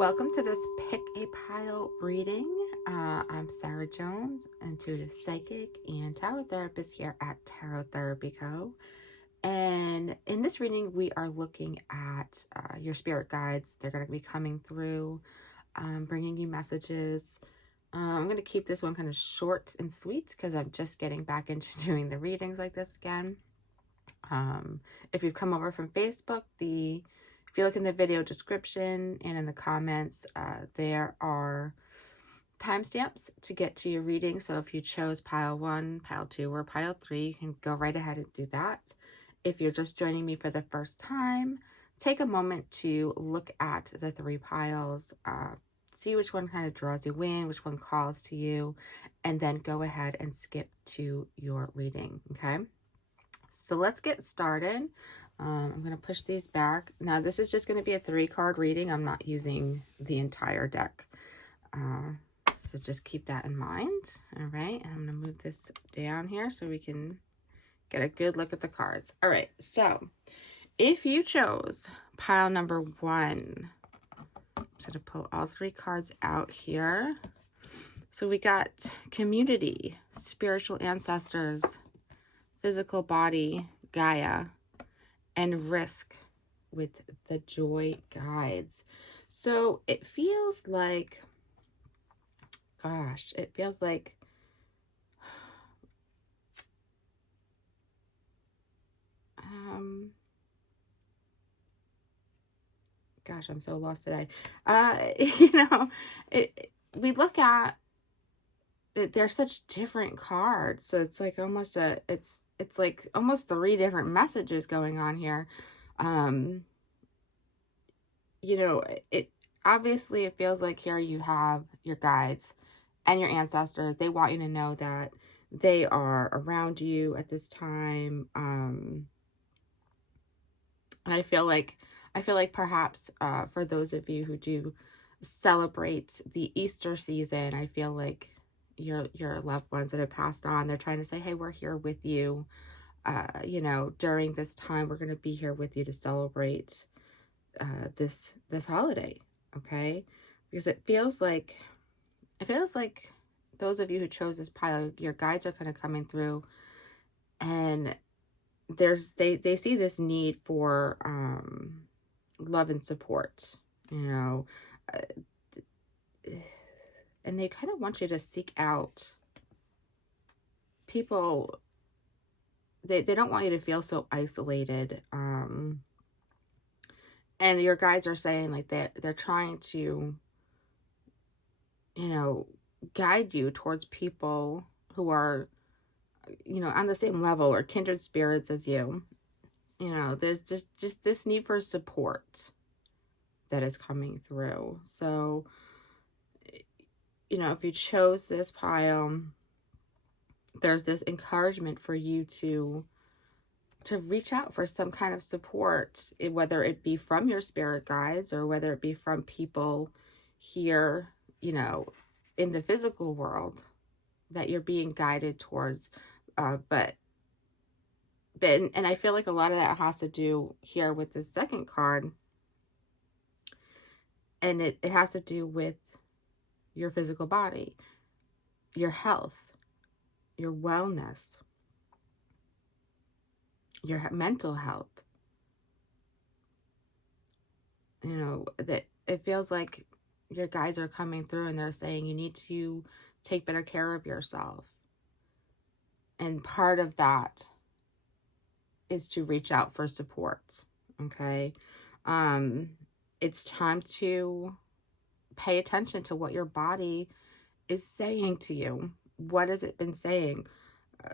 Welcome to this Pick a Pile reading. I'm Sarah Jones, intuitive psychic and tarot therapist here at Tarot Therapy Co. And in this reading, we are looking at your spirit guides. They're going to be coming through, bringing you messages. I'm going to keep this one kind of short and sweet because I'm just getting back into doing the readings like this again. If you've come over from Facebook, if you look in the video description and in the comments, there are timestamps to get to your reading. So if you chose pile 1, pile 2, or pile 3, you can go right ahead and do that. If you're just joining me for the first time, take a moment to look at the 3 piles, see which one kind of draws you in, which one calls to you, and then go ahead and skip to your reading, okay? So let's get started. I'm going to push these back. Now, this is just going to be a 3-card reading. I'm not using the entire deck. So just keep that in mind. All right. And I'm going to move this down here so we can get a good look at the cards. All right. So if you chose pile number 1, I'm just going to pull all 3 cards out here. So we got community, spiritual ancestors, physical body, Gaia, and risk with the joy guides. So it feels like, gosh, gosh, I'm so lost today. We look at it, they're such different cards. So it's like almost it's like almost 3 different messages going on here. It obviously it feels like here you have your guides and your ancestors. They want you to know that they are around you at this time. And I feel like perhaps for those of you who do celebrate the Easter season, I feel like your loved ones that have passed on, they're trying to say, hey, we're here with you. During this time, we're going to be here with you to celebrate this holiday, okay? Because it feels like those of you who chose this pile, your guides are kind of coming through, and they see this need for love and support, and they kind of want you to seek out people. They don't want you to feel so isolated. And your guides are saying like they're trying to, guide you towards people who are, on the same level or kindred spirits as you. There's just this need for support that is coming through. So, if you chose this pile, there's this encouragement for you to reach out for some kind of support, whether it be from your spirit guides or whether it be from people here, in the physical world that you're being guided towards. But I feel like a lot of that has to do here with the second card. And it has to do with your physical body, your health, your wellness, your mental health. That it feels like your guides are coming through and they're saying you need to take better care of yourself. And part of that is to reach out for support, okay? It's time to pay attention to what your body is saying to you. What has it been saying?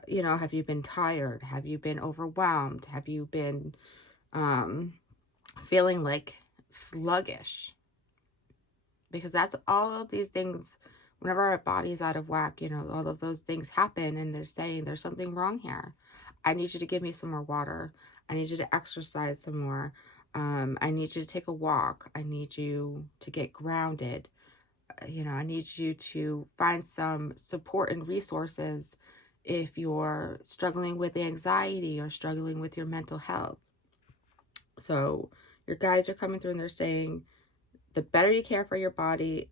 Have you been tired? Have you been overwhelmed? Have you been feeling like sluggish? Because that's all of these things. Whenever our body is out of whack, all of those things happen, and they're saying there's something wrong here. I need you to give me some more water. I need you to exercise some more. I need you to take a walk. I need you to get grounded. I need you to find some support and resources if you're struggling with anxiety or struggling with your mental health. So your guides are coming through and they're saying the better you care for your body,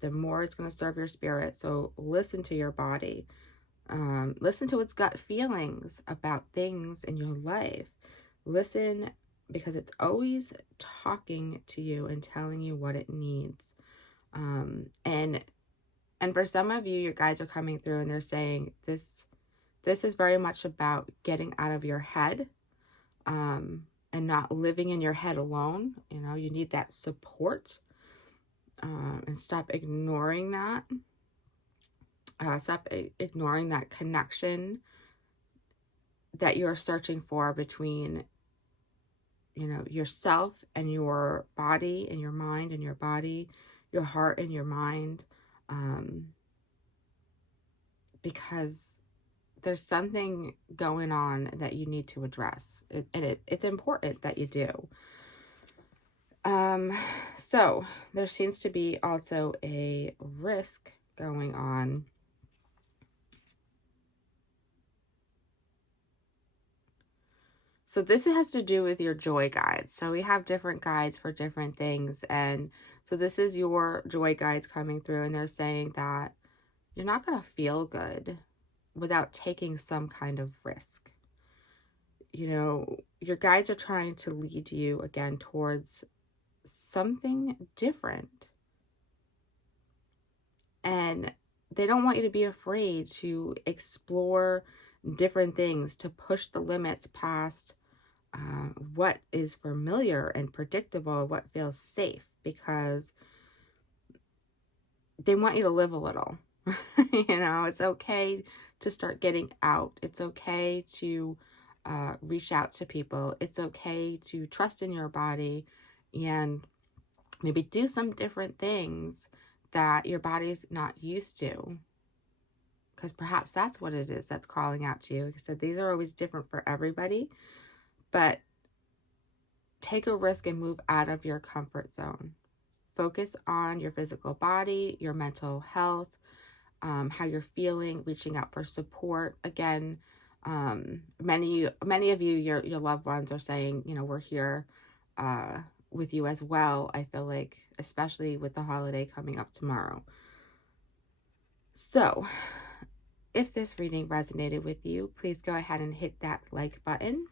the more it's going to serve your spirit. So listen to your body. Listen to its gut feelings about things in your life. Listen, because it's always talking to you and telling you what it needs. And for some of you, your guides are coming through and they're saying this is very much about getting out of your head, and not living in your head alone. You know, you need that support, and stop ignoring that. Stop ignoring that connection that you're searching for between, you know, yourself and your body and your mind and your body, your heart and your mind, because there's something going on that you need to address, and it's important that you do. So there seems to be also a risk going on. So this has to do with your joy guides. So we have different guides for different things. And so this is your joy guides coming through, and they're saying that you're not going to feel good without taking some kind of risk. You know, your guides are trying to lead you again towards something different. And they don't want you to be afraid to explore different things, to push the limits past what is familiar and predictable, what feels safe, because they want you to live a little. You know, it's okay to start getting out. It's okay to reach out to people. It's okay to trust in your body and maybe do some different things that your body's not used to. Because perhaps that's what it is that's calling out to you. Like I said, these are always different for everybody. But take a risk and move out of your comfort zone. Focus on your physical body, your mental health, how you're feeling, reaching out for support. Again, many of you, your loved ones are saying, you know, we're here with you as well. I feel like, especially with the holiday coming up tomorrow. So if this reading resonated with you, please go ahead and hit that like button.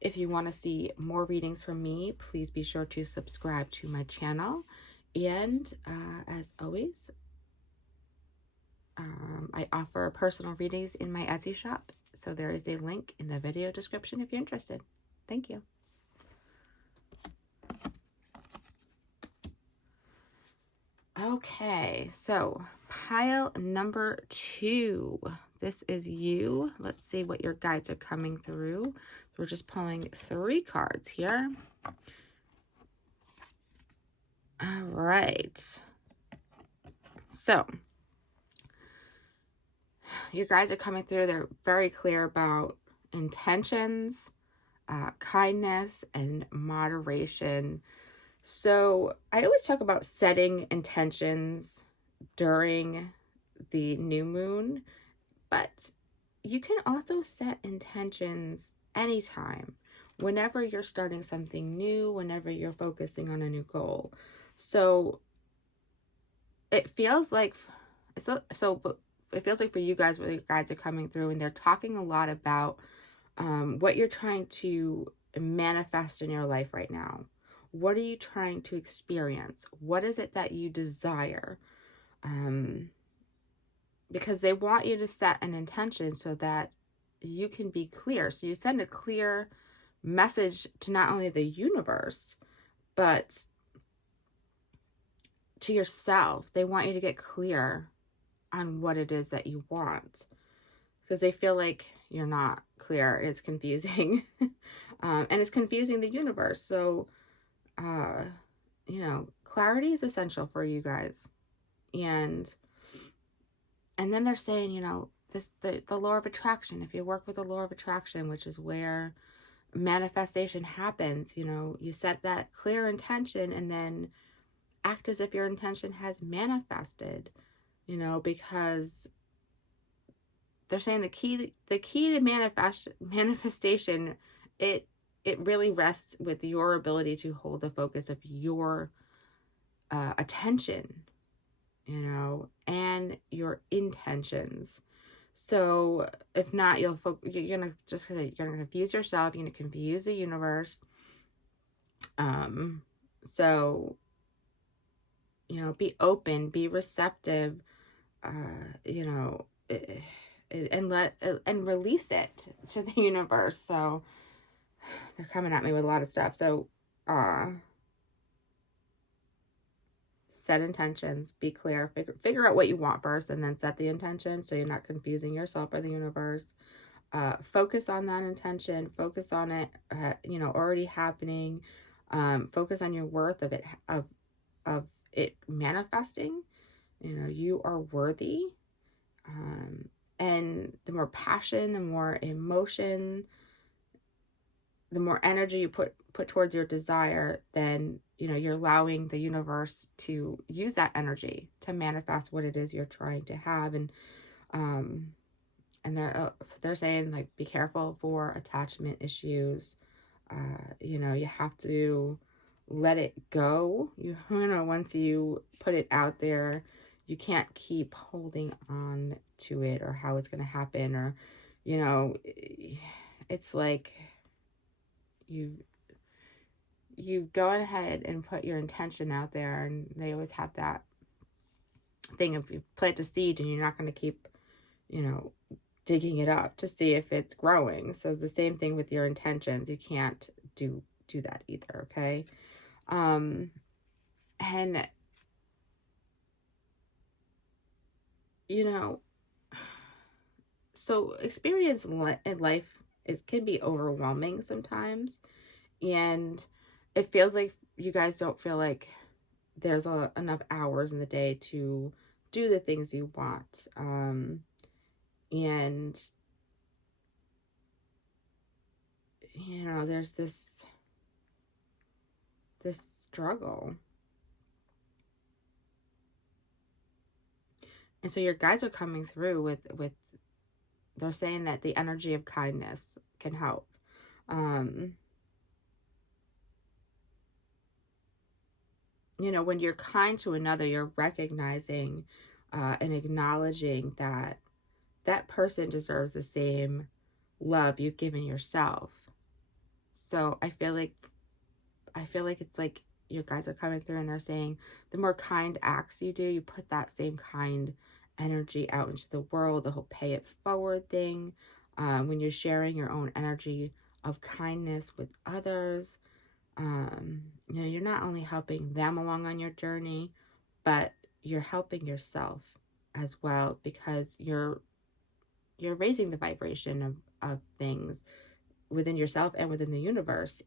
If you want to see more readings from me, please be sure to subscribe to my channel. And as always, I offer personal readings in my Etsy shop. So there is a link in the video description if you're interested. Thank you. Okay, so pile number 2. This is you. Let's see what your guides are coming through. We're just pulling 3 cards here. All right. So your guides are coming through. They're very clear about intentions, kindness, and moderation. So I always talk about setting intentions during the new moon, but you can also set intentions anytime, whenever you're starting something new, whenever you're focusing on a new goal. So it feels like it feels like for you guys, where your guides are coming through and they're talking a lot about what you're trying to manifest in your life right now. What are you trying to experience? What is it that you desire? Because they want you to set an intention so that you can be clear. So you send a clear message to not only the universe, but to yourself. They want you to get clear on what it is that you want, because they feel like you're not clear. It's confusing. And it's confusing the universe. So, you know, clarity is essential for you guys. And then they're saying, you know, this the law of attraction. If you work with the law of attraction, which is where manifestation happens, you know, you set that clear intention and then act as if your intention has manifested, you know, because they're saying the key to manifestation, it really rests with your ability to hold the focus of your attention, and your intentions. So if not, you're gonna confuse yourself. You're gonna confuse the universe. So be open, be receptive. And release it to the universe. So they're coming at me with a lot of stuff. So set intentions, be clear, figure out what you want first, and then set the intention so you're not confusing yourself or the universe. Focus on that intention, focus on it already happening. Focus on your worth of it manifesting. You are worthy. And the more passion, the more emotion, the more energy you put towards your desire, then you're allowing the universe to use that energy to manifest what it is you're trying to have. And they're saying, like, be careful for attachment issues. You have to let it go. Once you put it out there, you can't keep holding on to it or how it's going to happen, or it's like you've gone ahead and put your intention out there, and they always have that thing of, you plant a seed and you're not going to keep digging it up to see if it's growing. So the same thing with your intentions. You can't do that either. Okay. And so experience in life can be overwhelming sometimes, and it feels like you guys don't feel like there's enough hours in the day to do the things you want. And there's this struggle. And so your guides are coming through with they're saying that the energy of kindness can help. When you're kind to another, you're recognizing and acknowledging that that person deserves the same love you've given yourself. So I feel like it's like your guys are coming through and they're saying the more kind acts you do, you put that same kind energy out into the world, the whole pay it forward thing. When you're sharing your own energy of kindness with others, you're not only helping them along on your journey, but you're helping yourself as well, because you're raising the vibration of things within yourself and within the universe.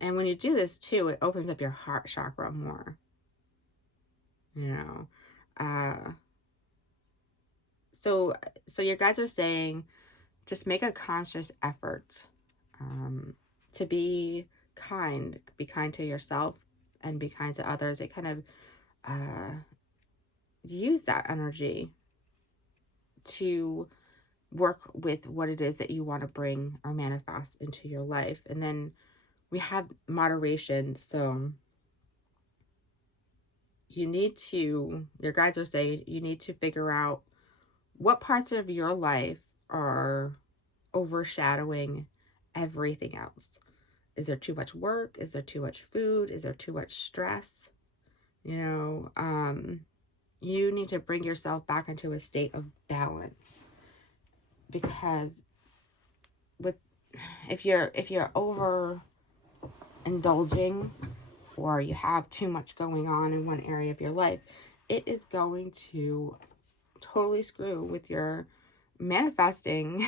And when you do this too, it opens up your heart chakra more. So your guides are saying, just make a conscious effort to be kind to yourself and be kind to others. It kind of use that energy to work with what it is that you want to bring or manifest into your life. And then we have moderation. So your guides are saying, you need to figure out what parts of your life are overshadowing everything else. Is there too much work? Is there too much food? Is there too much stress? You need to bring yourself back into a state of balance, because if you're over indulging, or you have too much going on in one area of your life, it is going to totally screw with your manifesting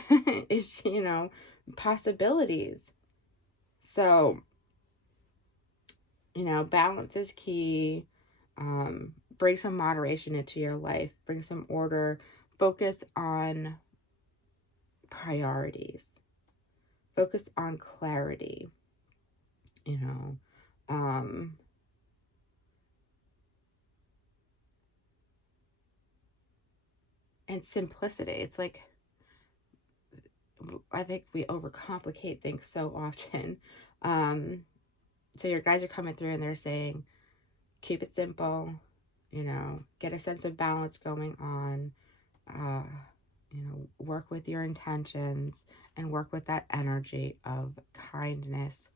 possibilities. So balance is key. Bring some moderation into your life, bring some order, focus on priorities, focus on clarity, and simplicity. It's like, I think we overcomplicate things so often. So your guides are coming through and they're saying, keep it simple, you know, get a sense of balance going on, you know, work with your intentions and work with that energy of kindness.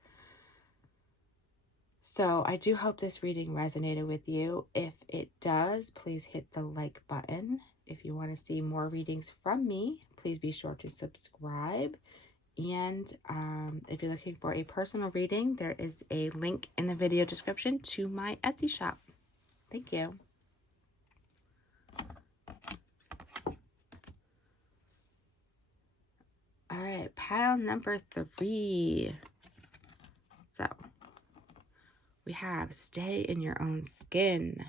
So I do hope this reading resonated with you. If it does, please hit the like button. If you want to see more readings from me, please be sure to subscribe. And if you're looking for a personal reading, there is a link in the video description to my Etsy shop. Thank you. All right, pile number 3. So we have stay in your own skin,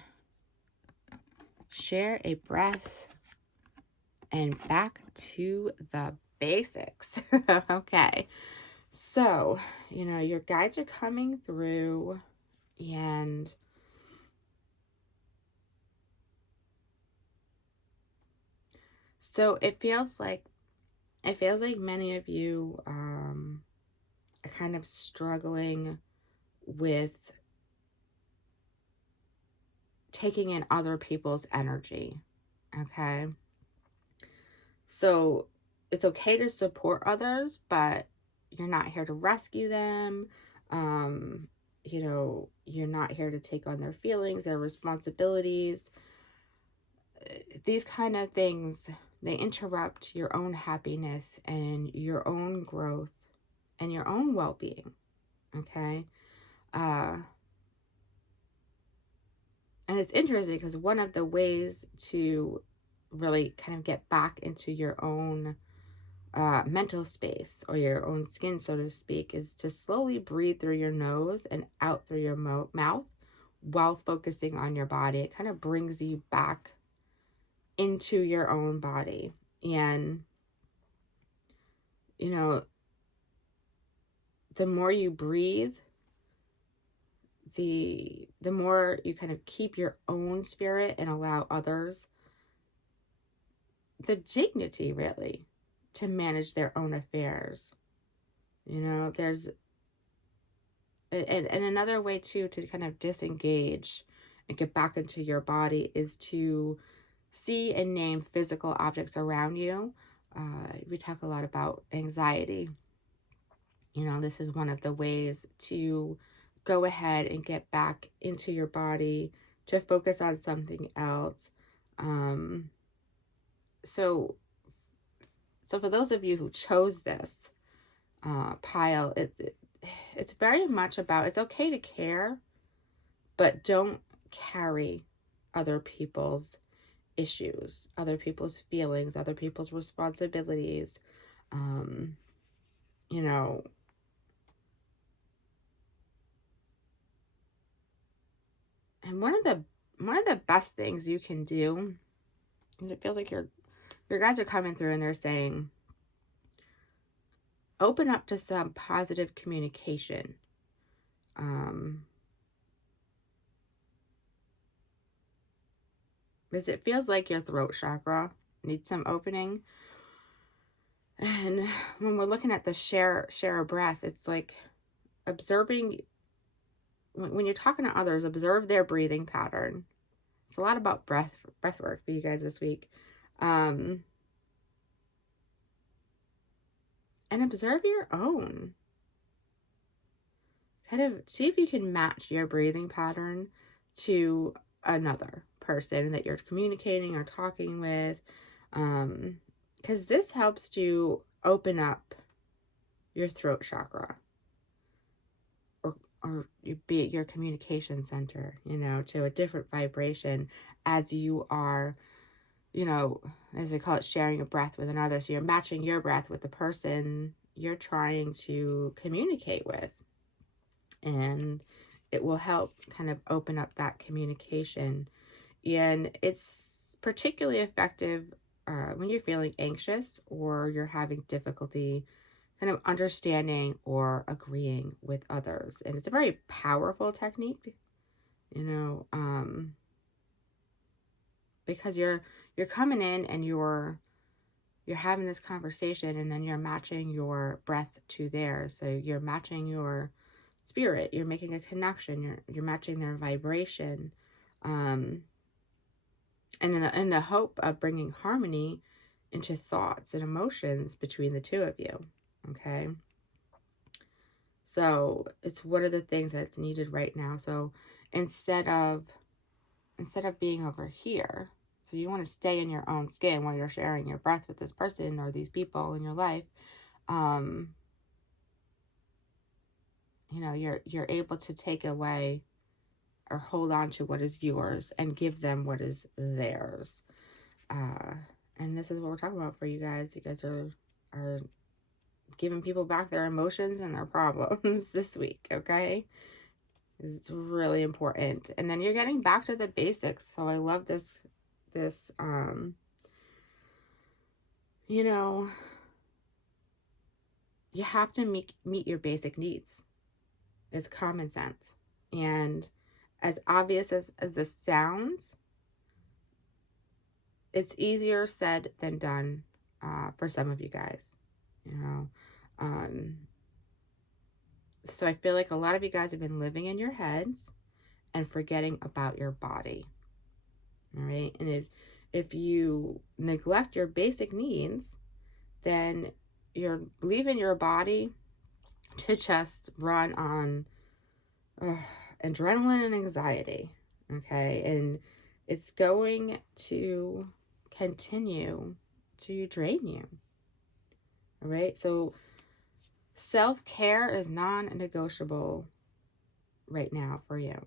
share a breath, and back to the basics. Okay, so, you know, your guides are coming through, and so it feels like many of you are kind of struggling with taking in other people's energy. Okay, so it's okay to support others, but you're not here to rescue them. You know, you're not here to take on their feelings, their responsibilities. These kind of things, they interrupt your own happiness and your own growth and your own well-being. Okay. And it's interesting because one of the ways to really kind of get back into your own mental space or your own skin, so to speak, is to slowly breathe through your nose and out through your mouth while focusing on your body. It kind of brings you back into your own body. And, you know, the more you breathe, the more you kind of keep your own spirit and allow others the dignity, really, to manage their own affairs. You know, there's and another way too to kind of disengage and get back into your body is to see and name physical objects around you. We talk a lot about anxiety. You know, this is one of the ways to go ahead and get back into your body, to focus on something else. So for those of you who chose this pile, it's very much about, it's okay to care, but don't carry other people's issues, other people's feelings, other people's responsibilities. You know, and one of the best things you can do is, it feels like your guys are coming through and they're saying, open up to some positive communication. Because it feels like your throat chakra needs some opening. And when we're looking at the share a breath, it's like observing, when you're talking to others, observe their breathing pattern. It's a lot about breath work for you guys this week. And observe your own. Kind of see if you can match your breathing pattern to another person that you're communicating or talking with. Because this helps to open up your throat chakra, or be it your communication center, you know, to a different vibration as you are, you know, as they call it, sharing a breath with another. So you're matching your breath with the person you're trying to communicate with. And it will help kind of open up that communication. And it's particularly effective when you're feeling anxious or you're having difficulty kind of understanding or agreeing with others. And it's a very powerful technique, you know, because you're coming in and you're having this conversation, and then you're matching your breath to theirs. So you're matching your spirit. You're making a connection. You're matching their vibration. And in the hope of bringing harmony into thoughts and emotions between the two of you. Okay. So it's what are the things that's needed right now. So instead of being over here, so you want to stay in your own skin while you're sharing your breath with this person or these people in your life. You know, you're able to take away or hold on to what is yours and give them what is theirs. And this is what we're talking about for you guys. You guys are giving people back their emotions and their problems this week, okay? It's really important. And then you're getting back to the basics. So I love this, you know, you have to meet your basic needs. It's common sense. And as obvious as this sounds, it's easier said than done for some of you guys, you know. So I feel like a lot of you guys have been living in your heads and forgetting about your body. All right. And if you neglect your basic needs, then you're leaving your body to just run on adrenaline and anxiety. Okay. And it's going to continue to drain you. All right. So self-care is non-negotiable right now for you.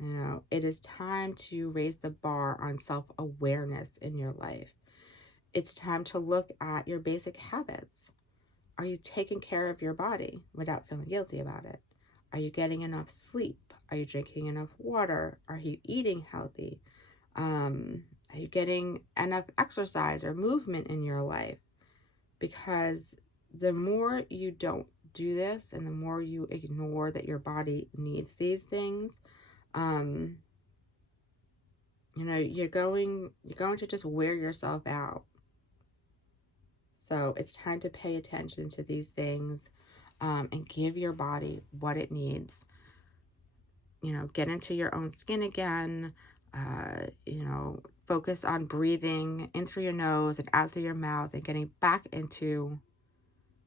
You know, it is time to raise the bar on self-awareness in your life. It's time to look at your basic habits. Are you taking care of your body without feeling guilty about it? Are you getting enough sleep? Are you drinking enough water? Are you eating healthy? Are you getting enough exercise or movement in your life? Because the more you don't do this and the more you ignore that your body needs these things, you know, you're going to just wear yourself out. So it's time to pay attention to these things and give your body what it needs. You know, get into your own skin again. You know, focus on breathing in through your nose and out through your mouth and getting back into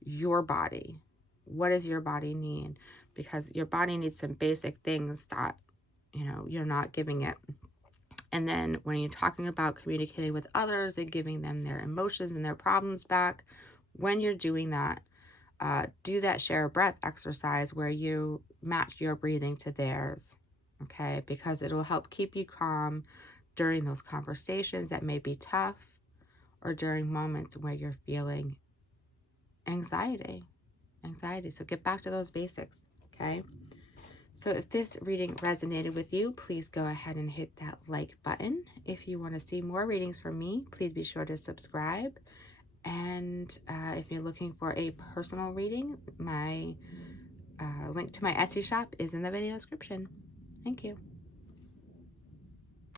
your body. What does your body need? Because your body needs some basic things that, you know, you're not giving it. And then when you're talking about communicating with others and giving them their emotions and their problems back, when you're doing that, do that share a breath exercise where you match your breathing to theirs, okay? Because it will help keep you calm during those conversations that may be tough or during moments where you're feeling anxiety. So get back to those basics, okay? So if this reading resonated with you, please go ahead and hit that like button. If you want to see more readings from me, please be sure to subscribe. And if you're looking for a personal reading, my link to my Etsy shop is in the video description. Thank you.